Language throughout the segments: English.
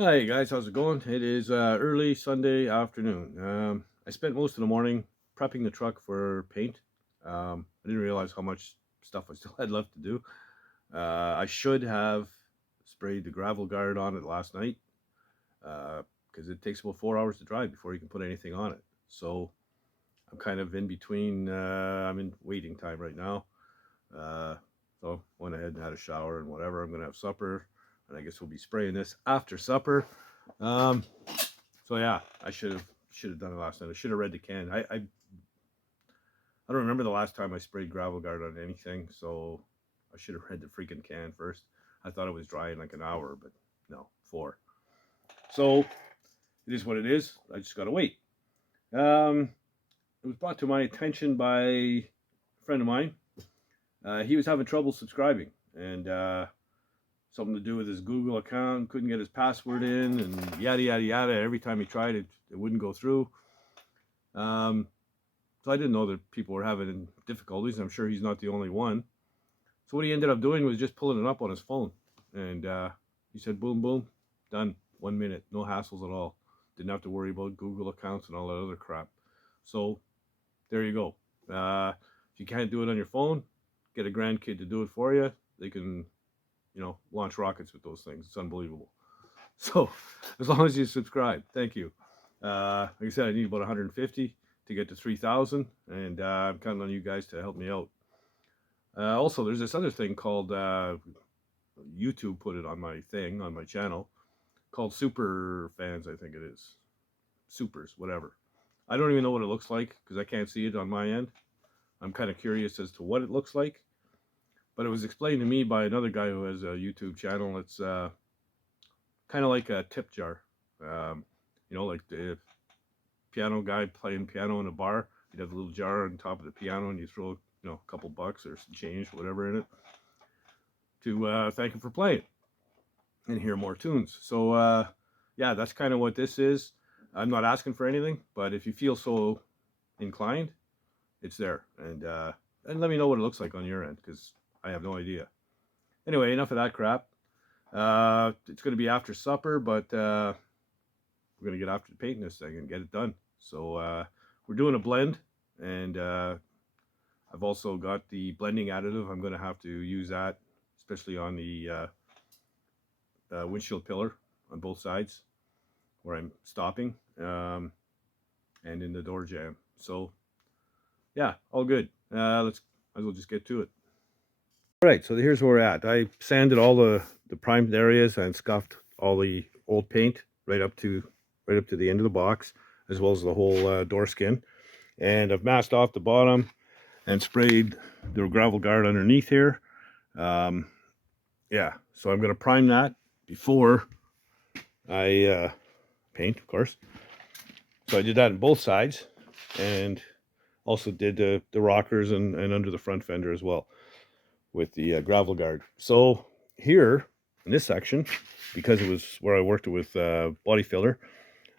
Hi guys, how's it going? It is early Sunday afternoon. I spent most of the morning prepping the truck for paint. I didn't realize how much stuff I still had left to do. I should have sprayed the gravel guard on it last night because it takes about 4 hours to dry before you can put anything on it. So I'm kind of in between. I'm in waiting time right now. Uh, so went ahead and had a shower and whatever. I'm gonna have supper, and I guess we'll be spraying this after supper. Um, so yeah, I should have done it last night. I should have read the can. I don't remember the last time I sprayed gravel guard on anything, so I should have read the freaking can first. I thought it was dry in like an hour, but no, 4. So it is what it is. I just gotta wait. Um, it was brought to my attention by a friend of mine. He was having trouble subscribing, and something to do with his Google account. Couldn't get his password in, and yada yada yada. Every time he tried it, it wouldn't go through. Um, so I didn't know that people were having difficulties. I'm sure he's not the only one. So what he ended up doing was just pulling it up on his phone, and he said, "Boom, boom, done. 1 minute, no hassles at all. Didn't have to worry about Google accounts and all that other crap." So there you go. If you can't do it on your phone, get a grandkid to do it for you. They can, launch rockets with those things. It's unbelievable. So as long as you subscribe, thank you. Like I said, I need about 150 to get to 3,000, and I'm counting on you guys to help me out. Also, there's this other thing called YouTube put it on my thing on my channel called Super Fans. I think it is Supers, whatever. I don't even know what it looks like because I can't see it on my end. I'm kind of curious as to what it looks like, but it was explained to me by another guy who has a YouTube channel. It's kind of like a tip jar. Um, like the piano guy playing piano in a bar. He'd have a little jar on top of the piano, and you throw, a couple bucks or some change, whatever, in it to thank him for playing and hear more tunes. So, yeah, that's kind of what this is. I'm not asking for anything, but if you feel so inclined, it's there. And let me know what it looks like on your end because I have no idea. Anyway, enough of that crap. It's going to be after supper, but we're going to get after painting this thing and get it done. So we're doing a blend, and I've also got the blending additive. I'm going to have to use that, especially on the windshield pillar on both sides where I'm stopping, and in the door jamb. So yeah, all good. Let's might as well just get to it. All right, so here's where we're at. I sanded all the primed areas and scuffed all the old paint right up to the end of the box, as well as the whole door skin. And I've masked off the bottom and sprayed the gravel guard underneath here. Yeah, so I'm going to prime that before I paint, of course. So I did that on both sides, and also did the rockers and under the front fender as well with the gravel guard. So here in this section, because it was where I worked with body filler,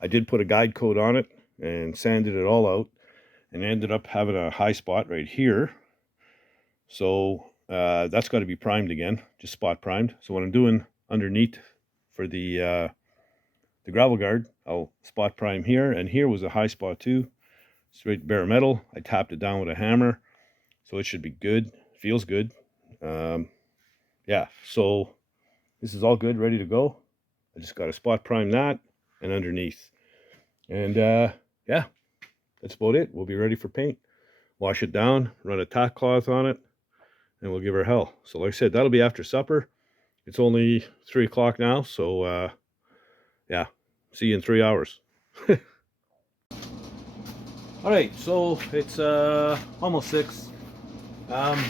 I did put a guide coat on it and sanded it all out, and ended up having a high spot right here. So that's got to be primed again, just spot primed. So what I'm doing underneath for the gravel guard, I'll spot prime here, and here was a high spot too. Straight bare metal. I tapped it down with a hammer, so it should be good. Feels good. Yeah, so this is all good, ready to go. I just got to spot prime that and underneath. And yeah, that's about it. We'll be ready for paint. Wash it down, run a tack cloth on it, and we'll give her hell. So like I said, that'll be after supper. It's only 3 o'clock now, so yeah, see you in 3 hours. All right, so it's almost 6. Um,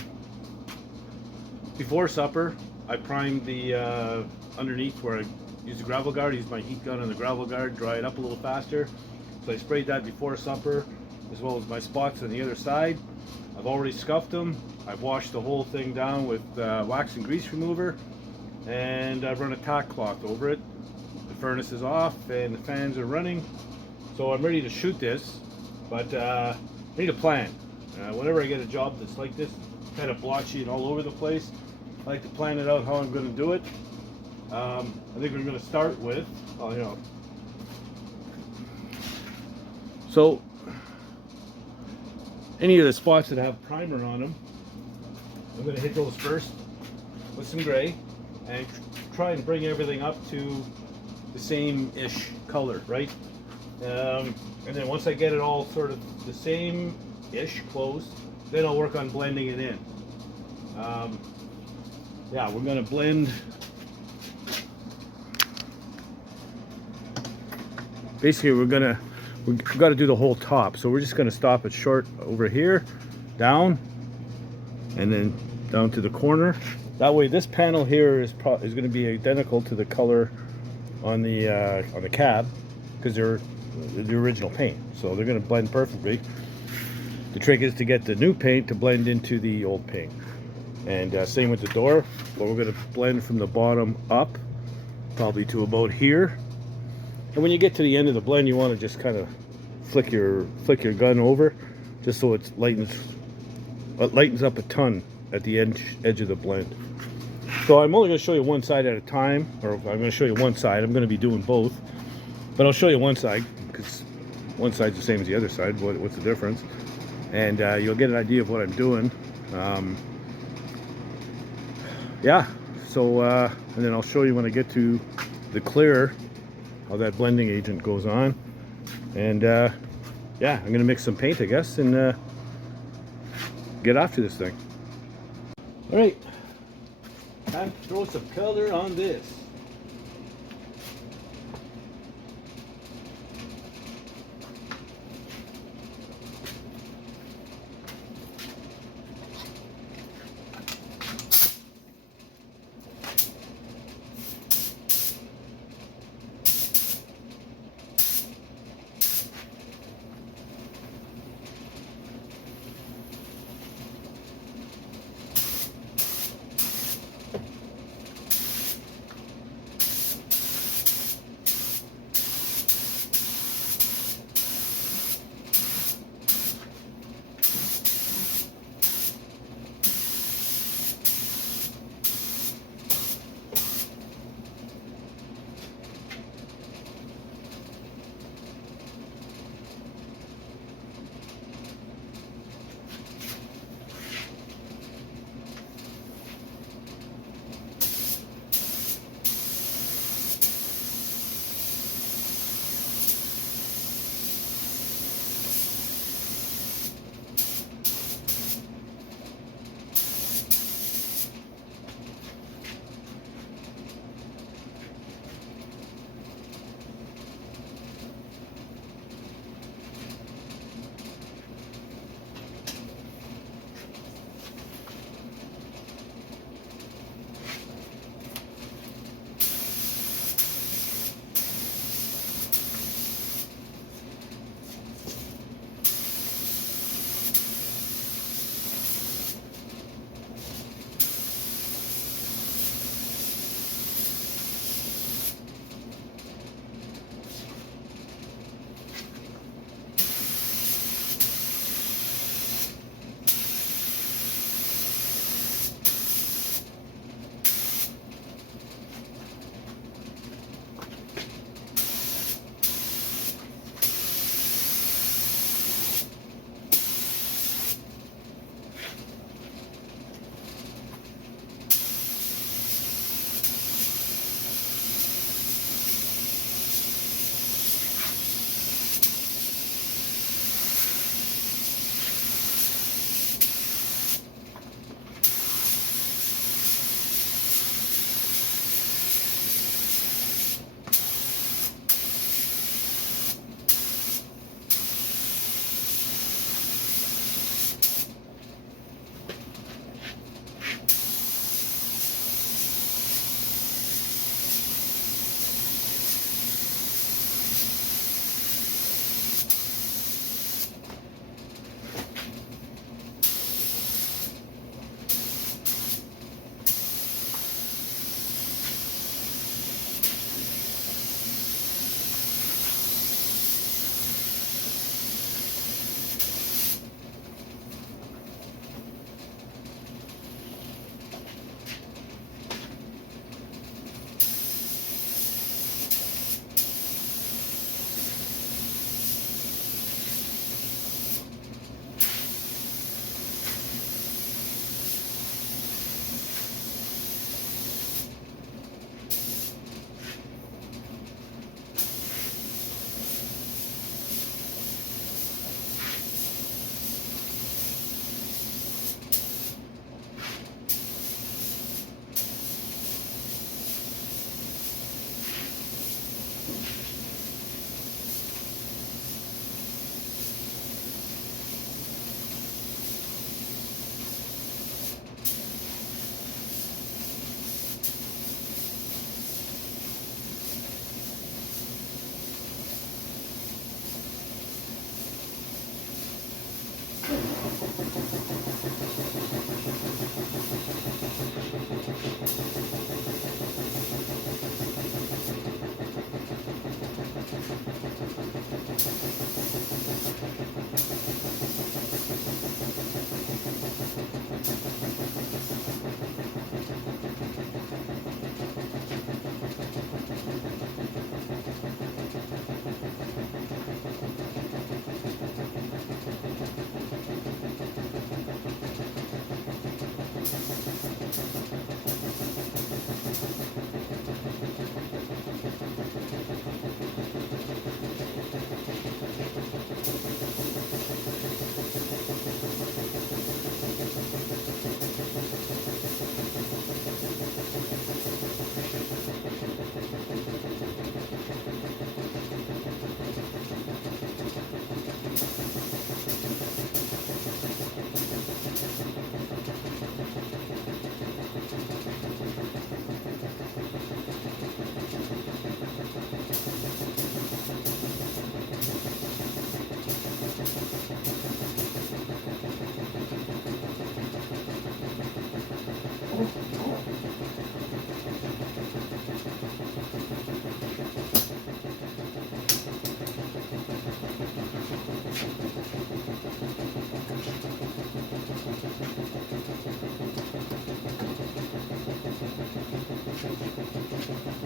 Before supper, I primed the underneath where I use the gravel guard. Use my heat gun on the gravel guard, dry it up a little faster. So I sprayed that before supper, as well as my spots on the other side. I've already scuffed them. I've washed the whole thing down with wax and grease remover, and I've run a tack cloth over it. The furnace is off and the fans are running, so I'm ready to shoot this, but I need a plan. Whenever I get a job that's like this, kind of blotchy and all over the place, I like to plan it out how I'm going to do it. I think we're going to start with, so any of the spots that have primer on them, I'm going to hit those first with some gray and try and bring everything up to the same-ish color, right? And then once I get it all sort of the same-ish close, then I'll work on blending it in. Yeah, we're going to blend. Basically, we've got to do the whole top. So we're just going to stop it short over here, down, and then down to the corner. That way, this panel here is going to be identical to the color on the cab, because they're the original paint. So they're going to blend perfectly. The trick is to get the new paint to blend into the old paint. And same with the door. But we're going to blend from the bottom up, probably to about here. And when you get to the end of the blend, you want to just kind of flick your gun over, just so it lightens up a ton at the edge of the blend. So I'm only going to show you one side at a time, or I'm going to show you one side. I'm going to be doing both, but I'll show you one side because one side's the same as the other side. What's the difference? And you'll get an idea of what I'm doing. Yeah. So and then I'll show you when I get to the clear how that blending agent goes on. And yeah, I'm gonna mix some paint, I guess, and get after this thing. All right, time to throw some color on this.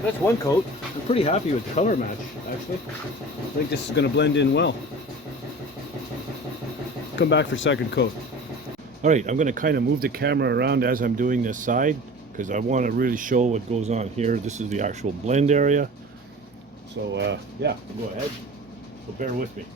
That's one coat. I'm pretty happy with the color match, actually. I think this is going to blend in well. Come back for second coat. All right, I'm going to kind of move the camera around as I'm doing this side because I want to really show what goes on here. This is the actual blend area. So yeah, go ahead. So bear with me.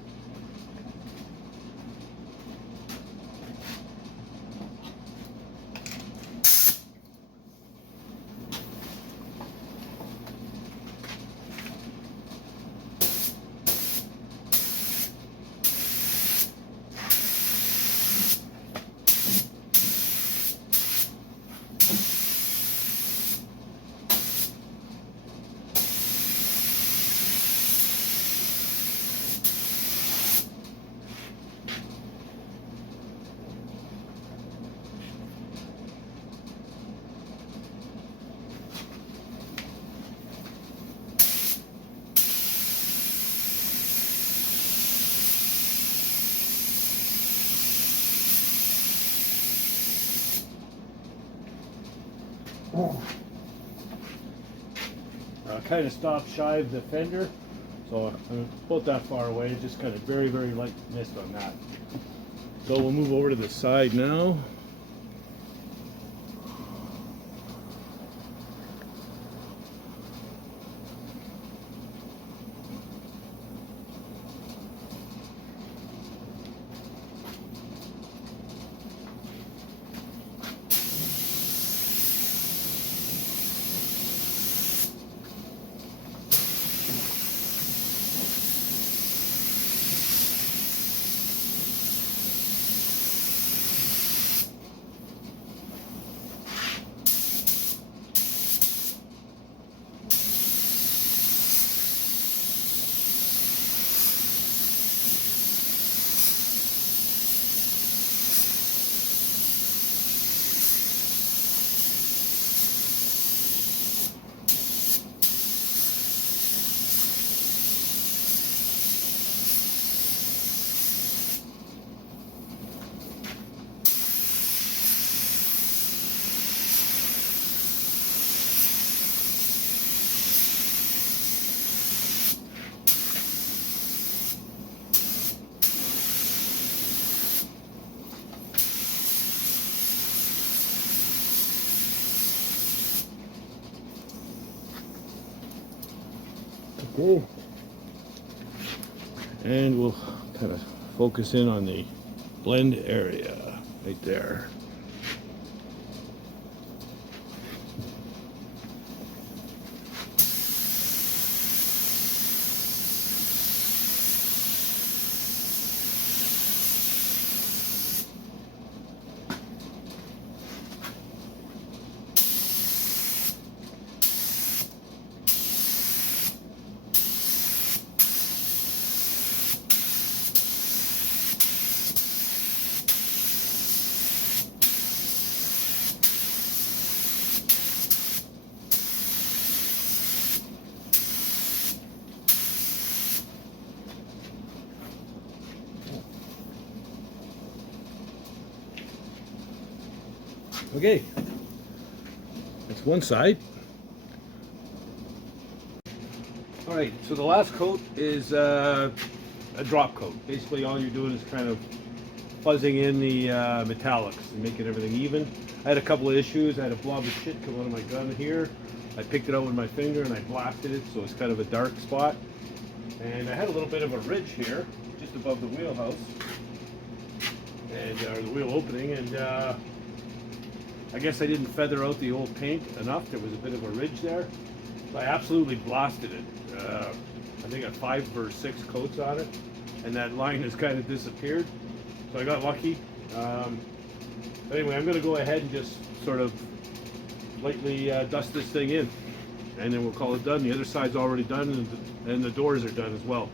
Kind of stopped shy of the fender, so I'm about that far away, just kind of very, very light mist on that. So we'll move over to the side now. Okay. And we'll kind of focus in on the blend area right there. Okay, that's one side. All right, so the last coat is a drop coat. Basically all you're doing is kind of fuzzing in the metallics and making everything even. I had a couple of issues. I had a blob of shit come out of my gun here. I picked it out with my finger and I blasted it, so it's kind of a dark spot. And I had a little bit of a ridge here, just above the wheelhouse, and the wheel opening, and I guess I didn't feather out the old paint enough. There was a bit of a ridge there. So I absolutely blasted it. I think I got 5 or 6 coats on it, and that line has kind of disappeared. So I got lucky. But anyway, I'm going to go ahead and just sort of lightly dust this thing in, and then we'll call it done. The other side's already done, and the doors are done as well.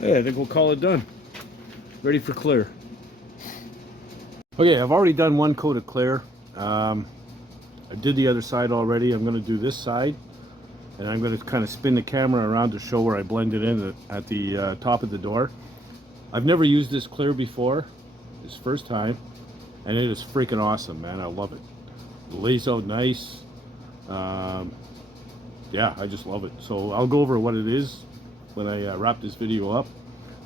Yeah, I think we'll call it done. Ready for clear. Okay, I've already done one coat of clear. I did the other side already. I'm going to do this side, and I'm going to kind of spin the camera around to show where I blended in at the top of the door. I've never used this clear before. It's first time, and it is freaking awesome, man. I love it. It lays out nice. Yeah, I just love it. So I'll go over what it is when I wrap this video up.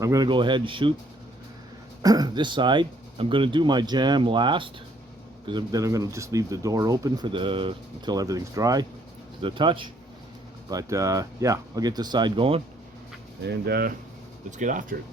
I'm going to go ahead and shoot this side. I'm going to do my jam last, because then I'm going to just leave the door open for until everything's dry to the touch. But yeah, I'll get this side going, and let's get after it.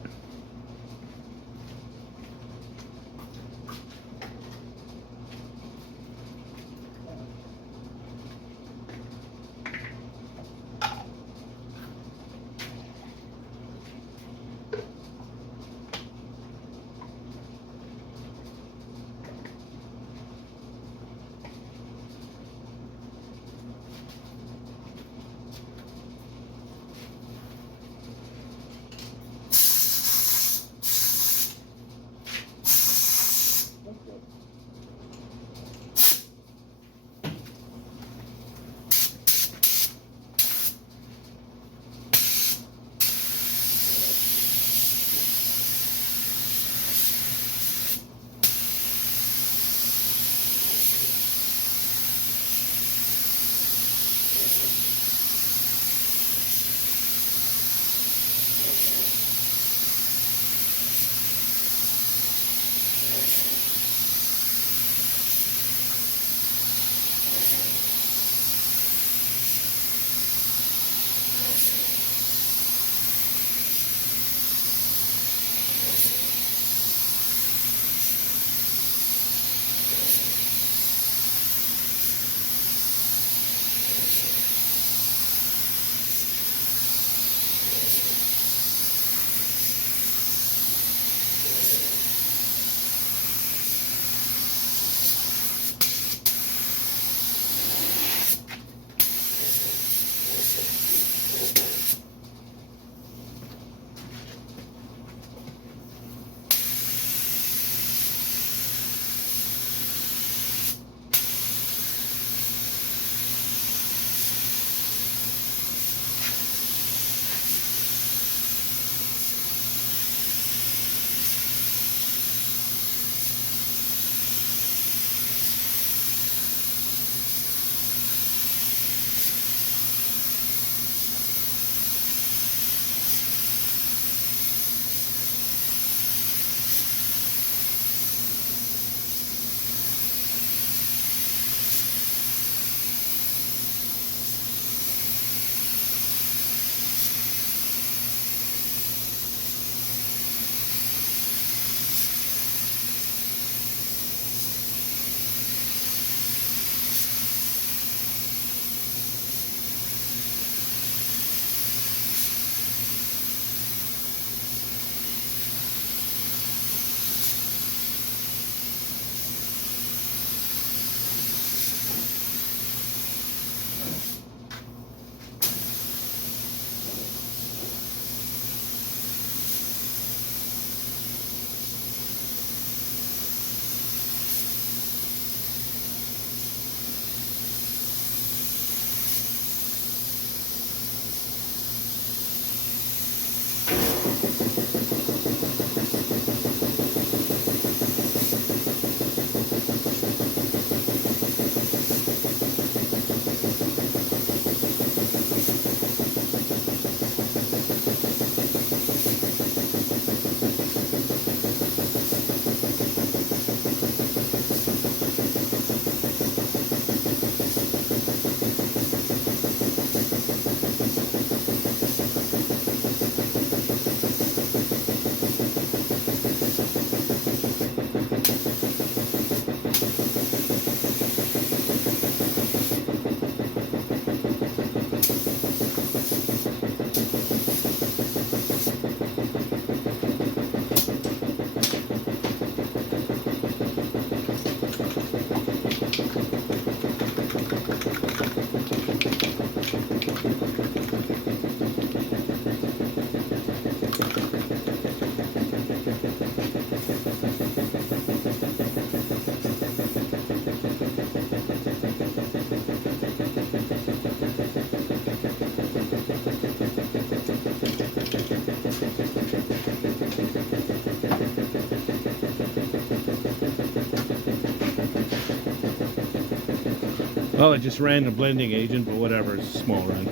Well, I just ran the blending agent, but whatever, it's a small run.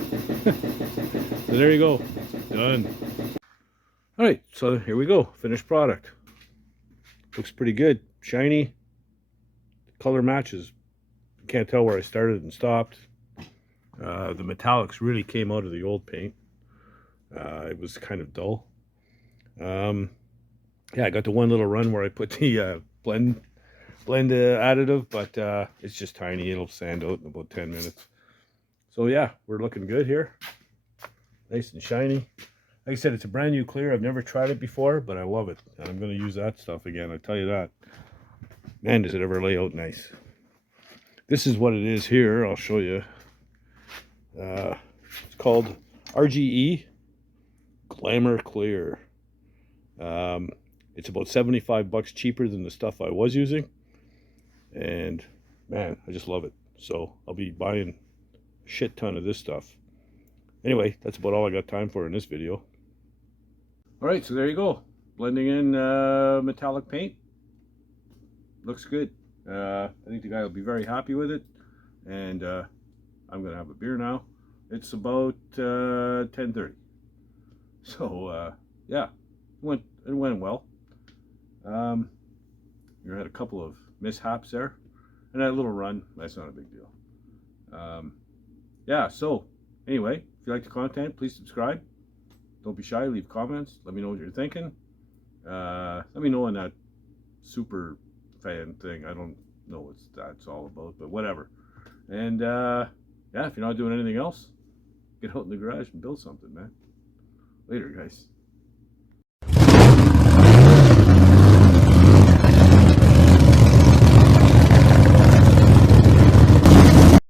So there you go, done. All right, so here we go, finished product. Looks pretty good, shiny. Color matches. Can't tell where I started and stopped. The metallics really came out of the old paint. It was kind of dull. Yeah, I got the one little run where I put the blend additive, but it's just tiny. It'll sand out in about 10 minutes. So yeah, we're looking good here. Nice and shiny. Like I said, it's a brand new clear. I've never tried it before, but I love it. And I'm going to use that stuff again, I tell you that. Man, does it ever lay out nice. This is what it is here. I'll show you. It's called RGE Glamour Clear. It's about 75 bucks cheaper than the stuff I was using. And man, I just love it. So I'll be buying a shit ton of this stuff. Anyway, that's about all I got time for in this video. All right, so there you go. Blending in metallic paint. Looks good. I think the guy will be very happy with it. And I'm going to have a beer now. It's about 10:30. So, yeah, it went well. You had a couple of mishaps there. And that little run, that's not a big deal. Yeah, so anyway, if you like the content, please subscribe. Don't be shy, leave comments. Let me know what you're thinking. Let me know on that super fan thing. I don't know what that's all about, but whatever. And yeah, if you're not doing anything else, get out in the garage and build something, man. Later, guys.